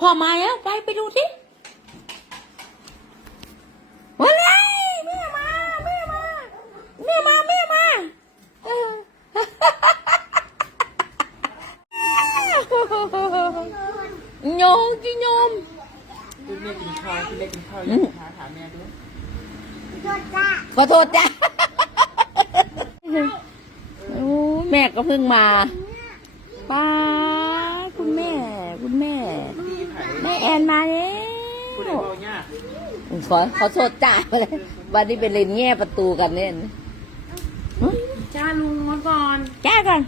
พ่อมาแล้วไปไปดูสิว้ายแม่มาแม่มาแม่มาแม่มาเออโยมกินโยมพี่เล็กกินข้าวพี่เล็กกินข้าวอืยังมหาถามแม่ด้วยขอโทษจ้ะโอ้แม่ก็เพิ่งมาป้าคุณแม่ คุณแม่ แม่แอนมาแล้ผู้ใดวเบายากขอขอโทษจ้าไปเลยวันนี้เป็นเล่นแง่ประตูกันเนี่ยจ้าลุงมาก่อนจ้าก่อน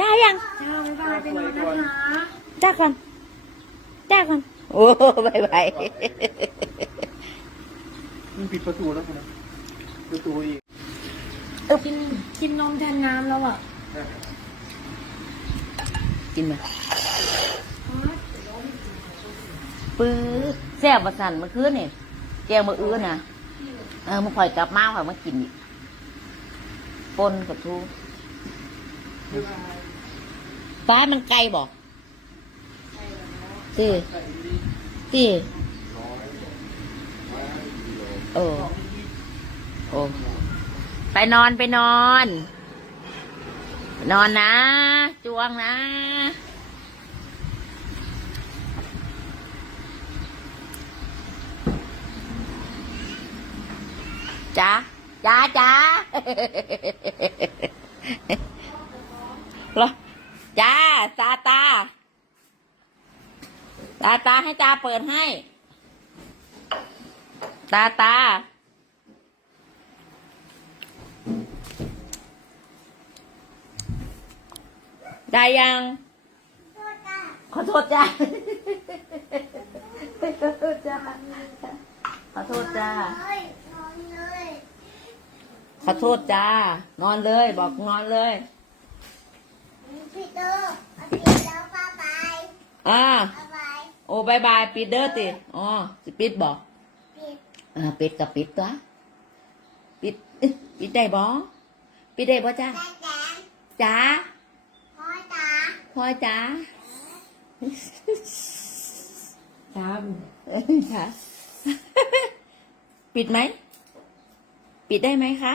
จ้ายังจ้าบ๊ายบายไปนอนนะคะจ้าก่อนจ้าก่อนโอ้บายบายมันปิดประตูแล้วคุณประตูอีกกินกินนมแทนน้ำแล้วอะกินมา ปื้อแซ่บประสันเมื่อคืนนี่แกงมืออื้อนะเออมันคอยกลับมาคอยมากินอีกปนกับทูฟ้ามันไกลบอกสิสิเออโอ้ไปนอนไปนอน นอนนะ จวงนะ จ้าจ้าจ้าเหรอจ้าตาตาตาตาให้ตาเปิดให้ ตาตาได้ยังขอโทษจ้าขอโทษจ้าขอโทษจ้า ขอโทษจ้า นอนเลย บอกนอนเลยพี่เตอร์เอาปิดแล้วป้าไปอ่าป้าไปโอ้บายบายปิดเด้อติอ๋อสิปิดบอกปิดอ่าปิดกับปิดตัวปิดเอ๊ะปิดได้บอปิดได้บอจ้าแจ๊แจ๊จ้าพ่อจ๋าพ่อจ้าจ้าเอ้ยค่ะปิดไหม ปิดได้ไหมคะ